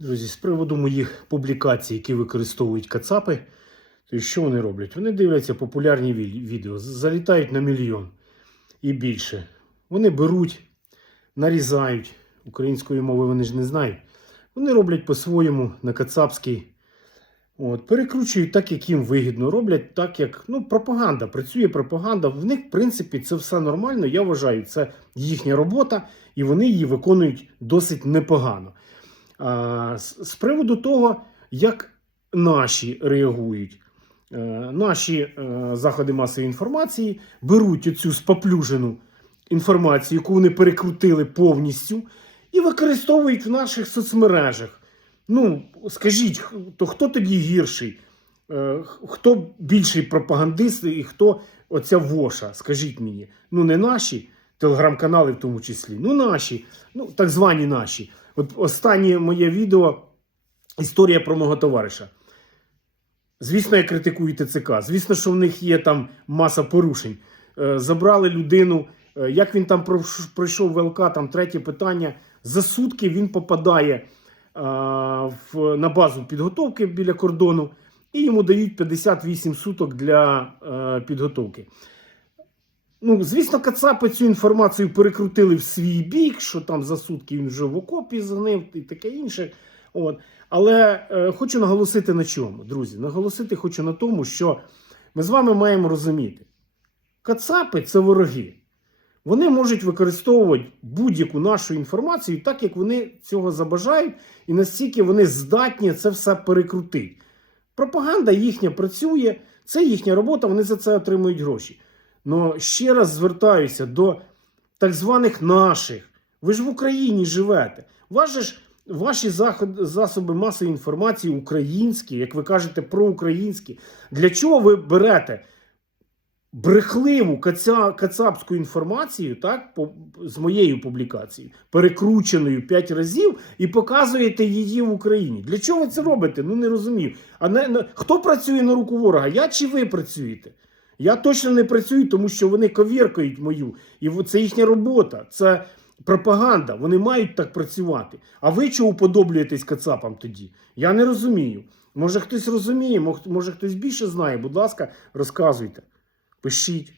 Друзі, з приводу моїх публікацій, які використовують кацапи, то що вони роблять? Вони дивляться популярні відео, залітають на мільйон і більше. Вони беруть, нарізають. Української мови вони ж не знають. Вони роблять по-своєму на кацапський. От, перекручують так, як їм вигідно. Роблять так, як ну, пропаганда. Працює пропаганда. В них, в принципі, це все нормально. Я вважаю, це їхня робота, і вони її виконують досить непогано. З приводу того, як наші реагують, е, наші е, заходи масової інформації беруть оцю споплюжену інформацію, яку вони перекрутили повністю, і використовують в наших соцмережах. Ну, скажіть, то хто тоді гірший? Е, Хто більший пропагандист і хто оця воша? Скажіть мені. Ну, не наші телеграм-канали, в тому числі, ну наші, ну так звані наші. От останнє моє відео історія про мого товариша. Звісно, я критикую ТЦК. Звісно, що в них є там маса порушень. Е, Забрали людину. е, Як він там пройш- пройшов ВЛК, там третє питання. За сутки він попадає в, на базу підготовки біля кордону, і йому дають 58 суток для е, підготовки. Ну, звісно, Кацапи цю інформацію перекрутили в свій бік, що там за сутки він вже в окопі згнив і таке інше. От. Але е, хочу наголосити на чому, друзі. Наголосити хочу на тому, що ми з вами маємо розуміти: Кацапи це вороги. Вони можуть використовувати будь-яку нашу інформацію так, як вони цього забажають, і настільки вони здатні це все перекрутити. Пропаганда їхня працює, це їхня робота, вони за це отримують гроші. Но ще раз звертаюся до так званих наших. Ви ж в Україні живете. Ваш же ж, ваші засоби масової інформації українські, як ви кажете, проукраїнські. Для чого ви берете брехливу каця, кацапську інформацію, так, по, з моєю публікацією, перекрученою 5 разів, і показуєте її в Україні? Для чого ви це робите? Ну не розумію. А не, не, хто працює на руку ворога? Я чи ви працюєте? Я точно не працюю, тому що вони ковіркають мою. І це їхня робота, це пропаганда. Вони мають так працювати. А ви чого уподоблюєтесь кацапам тоді? Я не розумію. Може хтось розуміє, може хтось більше знає. Будь ласка, розказуйте. Пишіть.